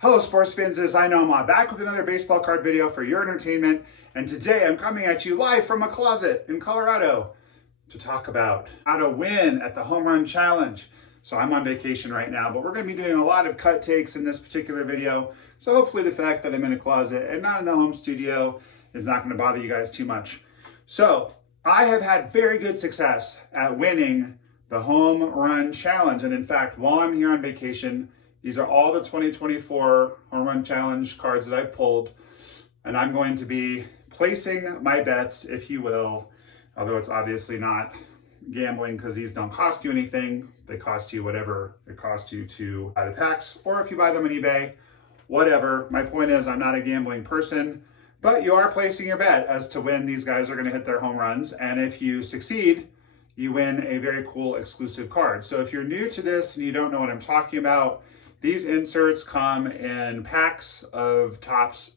Hello sports fans, this is I Know Ma, back with another baseball card video for your entertainment, and today I'm coming at you live from a closet in Colorado to talk about how to win at the Home Run Challenge. So I'm on vacation right now, but we're going to be doing a lot of cut takes in this particular video, so hopefully the fact that I'm in a closet and not in the home studio is not going to bother you guys too much. So I have had very good success at winning the Home Run Challenge, and in fact, while I'm here on vacation, these are all the 2024 Home Run Challenge cards that I've pulled, and I'm going to be placing my bets, if you will, although it's obviously not gambling because these don't cost you anything. They cost you whatever it costs you to buy the packs, or if you buy them on eBay, whatever. My point is, I'm not a gambling person, but you are placing your bet as to when these guys are going to hit their home runs, and if you succeed, you win a very cool exclusive card. So if you're new to this and you don't know what I'm talking about, these inserts come in packs of Topps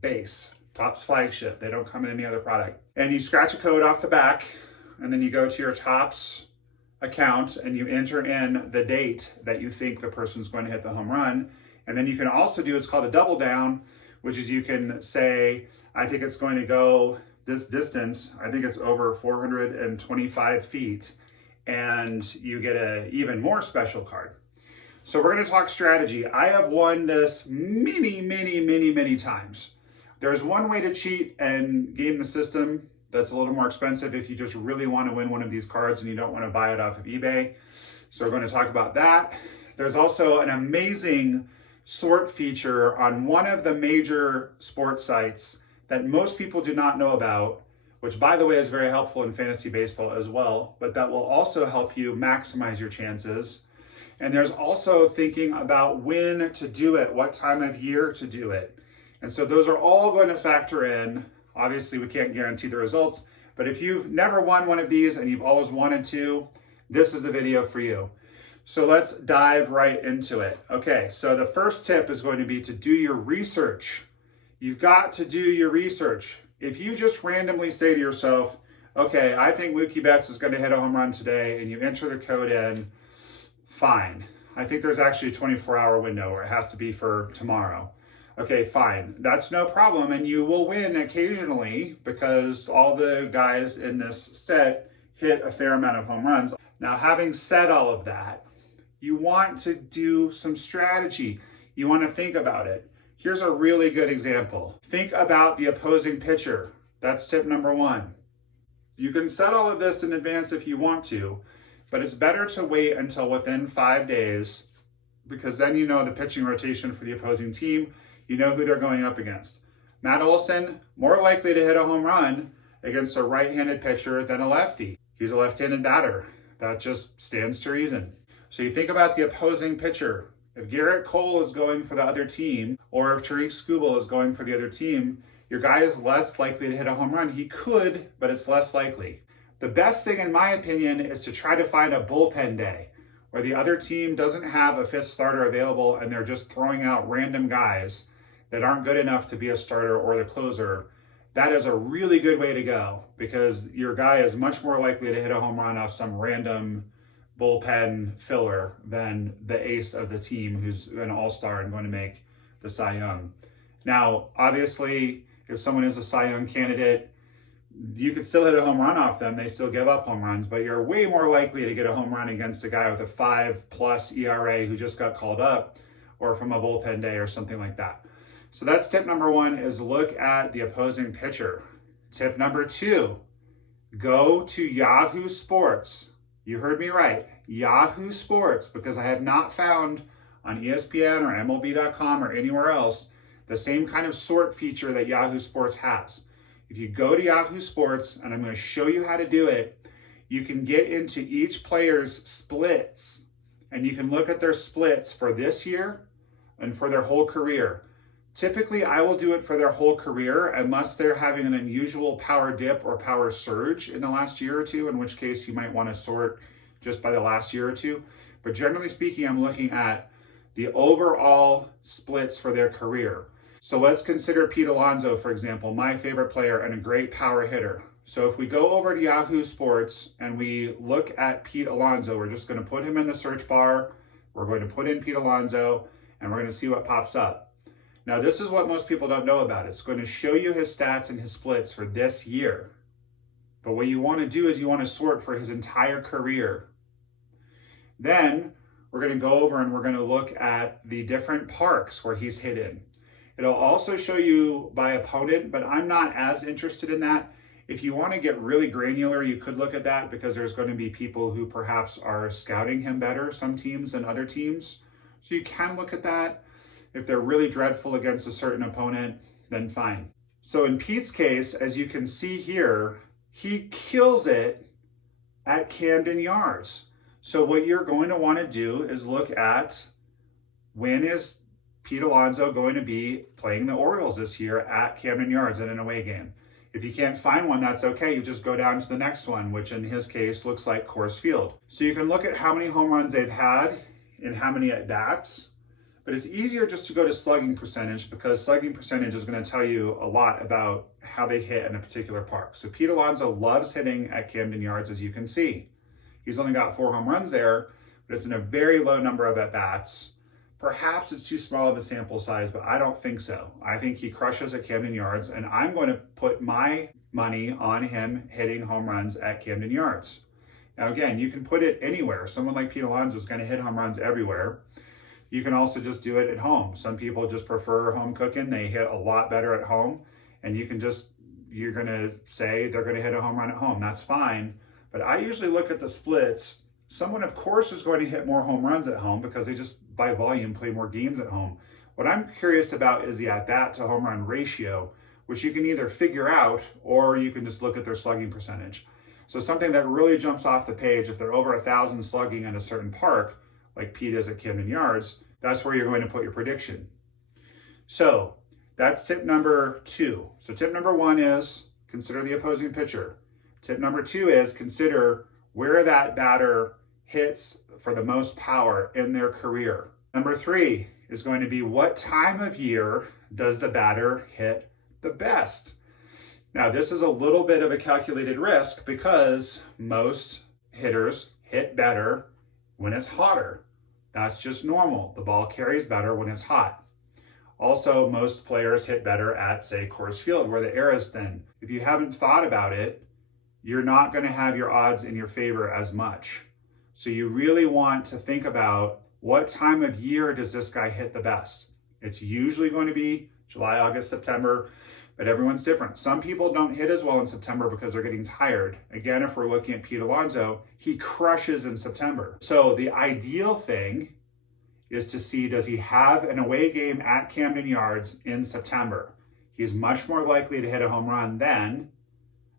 base, Topps flagship. They don't come in any other product. And you scratch a code off the back, and then you go to your Topps account and you enter in the date that you think the person's going to hit the home run. And then you can also do, it's called a double down, which is you can say, I think it's going to go this distance. I think it's over 425 feet. And you get an even more special card. So we're going to talk strategy. I have won this many times. There's one way to cheat and game the system that's a little more expensive if you just really want to win one of these cards and you don't want to buy it off of eBay. So we're going to talk about that. There's also an amazing sort feature on one of the major sports sites that most people do not know about, which by the way is very helpful in fantasy baseball as well, but that will also help you maximize your chances. And there's also thinking about when to do it, what time of year to do it. And so those are all going to factor in. Obviously, we can't guarantee the results, but if you've never won one of these and you've always wanted to, this is the video for you. So let's dive right into it. Okay, so the first tip is going to be to do your research. You've got to do your research. If you just randomly say to yourself, okay, I think Mookie Betts is going to hit a home run today, and you enter the code in, fine. I think there's actually a 24-hour window where it has to be for tomorrow. Okay, fine. That's no problem, and you will win occasionally because all the guys in this set hit a fair amount of home runs. Now, having said all of that, you want to do some strategy. You want to think about it. Here's a really good example. Think about the opposing pitcher. That's tip number one. You can set all of this in advance if you want to, but it's better to wait until within 5 days because then you know the pitching rotation for the opposing team. You know who they're going up against. Matt Olson, more likely to hit a home run against a right-handed pitcher than a lefty. He's a left-handed batter. That just stands to reason. So you think about the opposing pitcher. If Garrett Cole is going for the other team, or if Tariq Skubal is going for the other team, your guy is less likely to hit a home run. He could, but it's less likely. The best thing, in my opinion, is to try to find a bullpen day where the other team doesn't have a fifth starter available and they're just throwing out random guys that aren't good enough to be a starter or the closer. That is a really good way to go because your guy is much more likely to hit a home run off some random bullpen filler than the ace of the team who's an all-star and going to make the Cy Young. Now, obviously, if someone is a Cy Young candidate, you could still hit a home run off them. They still give up home runs, but you're way more likely to get a home run against a guy with a 5+ ERA who just got called up or from a bullpen day or something like that. So that's tip number one, is look at the opposing pitcher. Tip number two, go to Yahoo Sports. You heard me right, Yahoo Sports, because I have not found on ESPN or MLB.com or anywhere else the same kind of sort feature that Yahoo Sports has. If you go to Yahoo Sports, and I'm going to show you how to do it, you can get into each player's splits, and you can look at their splits for this year and for their whole career. Typically, I will do it for their whole career unless they're having an unusual power dip or power surge in the last year or two, in which case you might want to sort just by the last year or two. But generally speaking, I'm looking at the overall splits for their career. So let's consider Pete Alonso, for example, my favorite player and a great power hitter. So if we go over to Yahoo Sports and we look at Pete Alonso, we're just going to put him in the search bar. We're going to put in Pete Alonso and we're going to see what pops up. Now, this is what most people don't know about. It's going to show you his stats and his splits for this year. But what you want to do is you want to sort for his entire career. Then we're going to go over and we're going to look at the different parks where he's hit in. It'll also show you by opponent, but I'm not as interested in that. If you want to get really granular, you could look at that because there's going to be people who perhaps are scouting him better, some teams than other teams. So you can look at that. If they're really dreadful against a certain opponent, then fine. So in Pete's case, as you can see here, he kills it at Camden Yards. So what you're going to want to do is look at when is Pete Alonso going to be playing the Orioles this year at Camden Yards in an away game. If you can't find one, that's okay. You just go down to the next one, which in his case looks like Coors Field. So you can look at how many home runs they've had and how many at-bats, but it's easier just to go to slugging percentage because slugging percentage is going to tell you a lot about how they hit in a particular park. So Pete Alonso loves hitting at Camden Yards, as you can see. He's only got 4 home runs there, but it's in a very low number of at-bats. Perhaps it's too small of a sample size, but I don't think so. I think he crushes at Camden Yards, and I'm going to put my money on him hitting home runs at Camden Yards. Now again, you can put it anywhere. Someone like Pete Alonso is going to hit home runs everywhere. You can also just do it at home. Some people just prefer home cooking. They hit a lot better at home, and you're going to say they're going to hit a home run at home. That's fine, but I usually look at the splits. Someone, of course, is going to hit more home runs at home because they just, by volume, play more games at home. What I'm curious about is the at-bat to home run ratio, which you can either figure out or you can just look at their slugging percentage. So something that really jumps off the page, if they're over 1,000 slugging at a certain park, like Pete is at Camden Yards, that's where you're going to put your prediction. So that's tip number 2. So tip number 1 is consider the opposing pitcher. Tip number 2 is consider where that batter hits for the most power in their career. Number 3 is going to be what time of year does the batter hit the best? Now, this is a little bit of a calculated risk because most hitters hit better when it's hotter. That's just normal. The ball carries better when it's hot. Also, most players hit better at, say, Coors Field, where the air is thin. If you haven't thought about it, you're not going to have your odds in your favor as much. So you really want to think about what time of year does this guy hit the best? It's usually going to be July, August, September, but everyone's different. Some people don't hit as well in September because they're getting tired. Again, if we're looking at Pete Alonso, he crushes in September. So the ideal thing is to see, does he have an away game at Camden Yards in September? He's much more likely to hit a home run then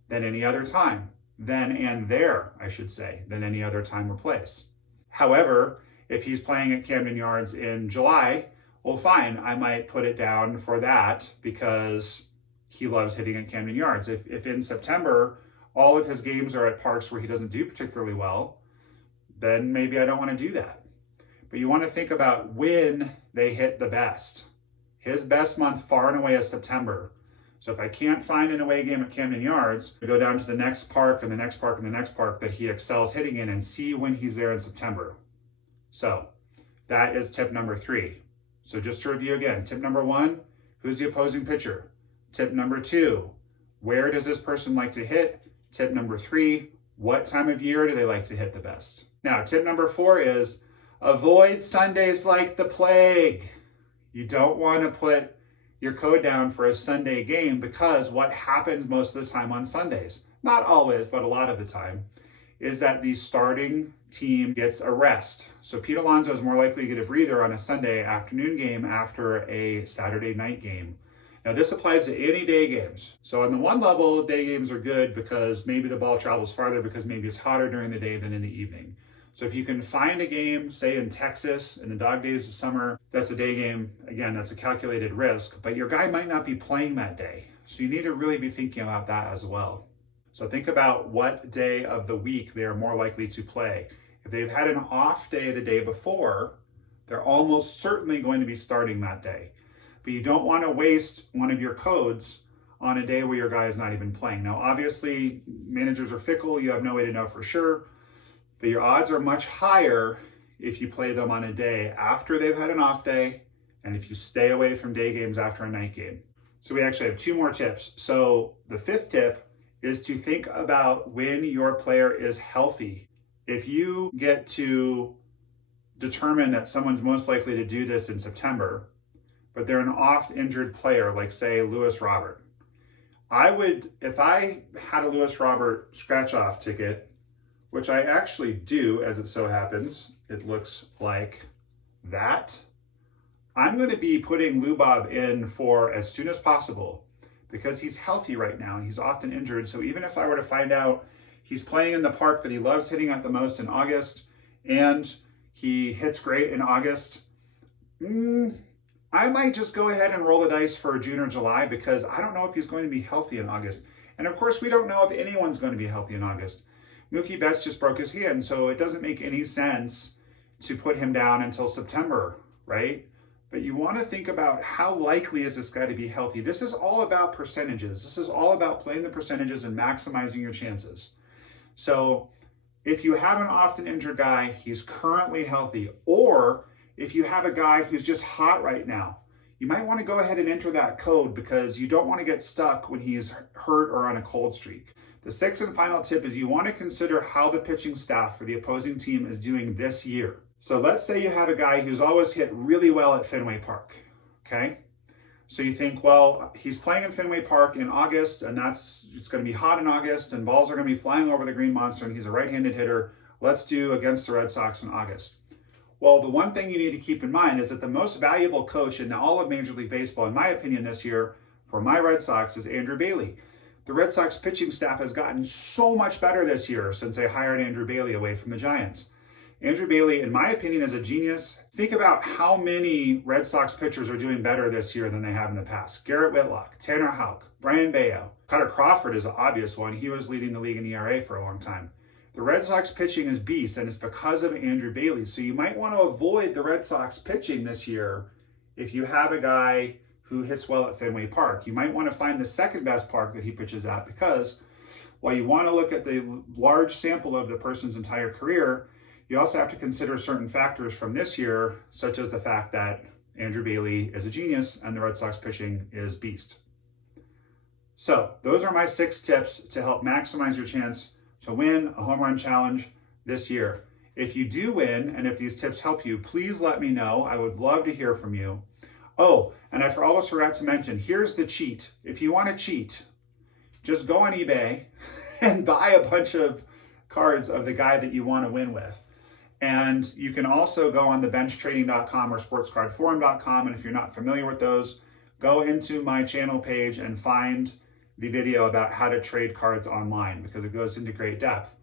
than any other time. Then and there, I should say, than any other time or place. However, if he's playing at Camden Yards in July, well, fine, I might put it down for that because he loves hitting at Camden Yards. If in September, all of his games are at parks where he doesn't do particularly well, then maybe I don't want to do that. But you want to think about when they hit the best. His best month far and away is September. So if I can't find an away game at Camden Yards, I go down to the next park and the next park and the next park that he excels hitting in and see when he's there in September. So that is tip number 3. So just to review again, tip number 1, who's the opposing pitcher? Tip number 2, where does this person like to hit? Tip number 3, what time of year do they like to hit the best? Now, tip number 4 is avoid Sundays like the plague. You don't want to put your code down for a Sunday game because what happens most of the time on Sundays, not always, but a lot of the time, is that the starting team gets a rest. So Pete Alonso is more likely to get a breather on a Sunday afternoon game after a Saturday night game. Now this applies to any day games. So on the one level, day games are good because maybe the ball travels farther because maybe it's hotter during the day than in the evening. So if you can find a game, say in Texas, in the dog days of summer, that's a day game. Again, that's a calculated risk, but your guy might not be playing that day. So you need to really be thinking about that as well. So think about what day of the week they are more likely to play. If they've had an off day the day before, they're almost certainly going to be starting that day. But you don't want to waste one of your codes on a day where your guy is not even playing. Now, obviously, managers are fickle. You have no way to know for sure. But your odds are much higher if you play them on a day after they've had an off day and if you stay away from day games after a night game. So we actually have 2 more tips. So the 5th tip is to think about when your player is healthy. If you get to determine that someone's most likely to do this in September, but they're an oft injured player, like say Lewis Robert, I would, if I had a Lewis Robert scratch off ticket, which I actually do, as it so happens, it looks like that, I'm going to be putting Lou Bob in for as soon as possible because he's healthy right now and he's often injured. So even if I were to find out he's playing in the park that he loves hitting at the most in August and he hits great in August, I might just go ahead and roll the dice for June or July because I don't know if he's going to be healthy in August. And of course, we don't know if anyone's going to be healthy in August. Mookie Betts just broke his hand, so it doesn't make any sense to put him down until September, right? But you want to think about how likely is this guy to be healthy. This is all about percentages. This is all about playing the percentages and maximizing your chances. So if you have an often injured guy, he's currently healthy, or if you have a guy who's just hot right now, you might want to go ahead and enter that code because you don't want to get stuck when he's hurt or on a cold streak. The 6th and final tip is you want to consider how the pitching staff for the opposing team is doing this year. So let's say you have a guy who's always hit really well at Fenway Park, okay? So you think, well, he's playing in Fenway Park in August, and it's going to be hot in August, and balls are going to be flying over the Green Monster, and he's a right-handed hitter. Let's do against the Red Sox in August. Well, the one thing you need to keep in mind is that the most valuable coach in all of Major League Baseball, in my opinion this year, for my Red Sox, is Andrew Bailey. The Red Sox pitching staff has gotten so much better this year since they hired Andrew Bailey away from the Giants. Andrew Bailey, in my opinion, is a genius. Think about how many Red Sox pitchers are doing better this year than they have in the past. Garrett Whitlock, Tanner Houck, Brian Bayo. Cutter Crawford is an obvious one. He was leading the league in ERA for a long time. The Red Sox pitching is beast, and it's because of Andrew Bailey. So you might want to avoid the Red Sox pitching this year if you have a guy who hits well at Fenway Park. You might want to find the second best park that he pitches at because while you want to look at the large sample of the person's entire career, you also have to consider certain factors from this year, such as the fact that Andrew Bailey is a genius and the Red Sox pitching is beast. So those are my 6 tips to help maximize your chance to win a home run challenge this year. If you do win, and if these tips help you, please let me know. I would love to hear from you. Oh, and I almost forgot to mention, here's the cheat. If you want to cheat, just go on eBay and buy a bunch of cards of the guy that you want to win with. And you can also go on the benchtrading.com or sportscardforum.com. And if you're not familiar with those, go into my channel page and find the video about how to trade cards online because it goes into great depth.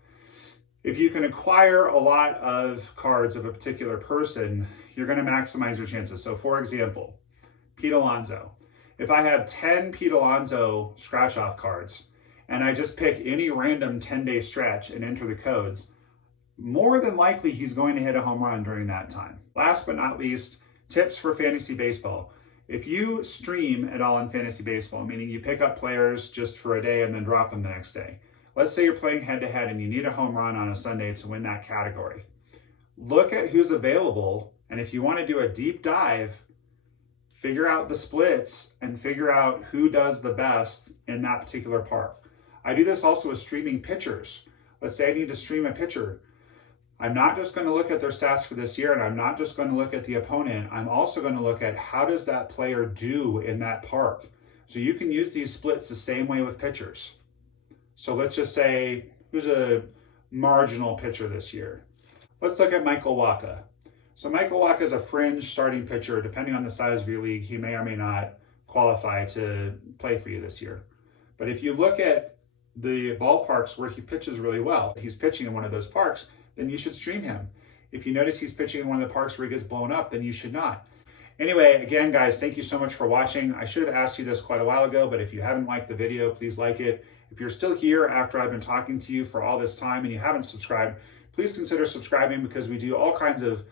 If you can acquire a lot of cards of a particular person, you're going to maximize your chances. So for example, Pete Alonso. If I have 10 Pete Alonso scratch-off cards and I just pick any random 10-day stretch and enter the codes, more than likely he's going to hit a home run during that time. Last but not least, tips for fantasy baseball. If you stream at all in fantasy baseball, meaning you pick up players just for a day and then drop them the next day. Let's say you're playing head-to-head and you need a home run on a Sunday to win that category. Look at who's available, and if you want to do a deep dive, figure out the splits and figure out who does the best in that particular park. I do this also with streaming pitchers. Let's say I need to stream a pitcher. I'm not just going to look at their stats for this year, and I'm not just going to look at the opponent. I'm also going to look at how does that player do in that park. So you can use these splits the same way with pitchers. So let's just say, who's a marginal pitcher this year? Let's look at Michael Wacha. So Michael Wacha is a fringe starting pitcher. Depending on the size of your league, he may or may not qualify to play for you this year. But if you look at the ballparks where he pitches really well, he's pitching in one of those parks, then you should stream him. If you notice he's pitching in one of the parks where he gets blown up, then you should not. Anyway, again, guys, thank you so much for watching. I should have asked you this quite a while ago, but if you haven't liked the video, please like it. If you're still here after I've been talking to you for all this time and you haven't subscribed, please consider subscribing because we do all kinds of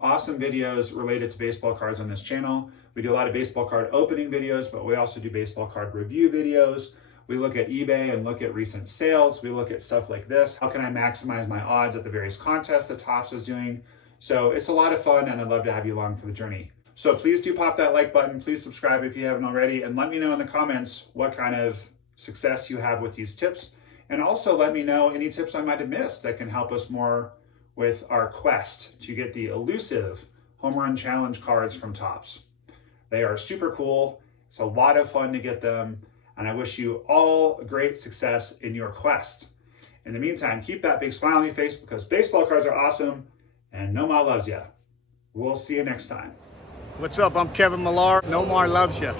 awesome videos related to baseball cards on this channel. We do a lot of baseball card opening videos, but we also do baseball card review videos. We look at eBay and look at recent sales. We look at stuff like this. How can I maximize my odds at the various contests that Topps is doing? So it's a lot of fun, and I'd love to have you along for the journey. So please do pop that like button. Please subscribe if you haven't already, and let me know in the comments what kind of success you have with these tips. And also let me know any tips I might have missed that can help us more with our quest to get the elusive Home Run Challenge cards from Topps. They are super cool. It's a lot of fun to get them, and I wish you all great success in your quest. In the meantime, keep that big smile on your face because baseball cards are awesome, and Nomar loves ya. We'll see you next time. What's up? I'm Kevin Millar. Nomar loves you.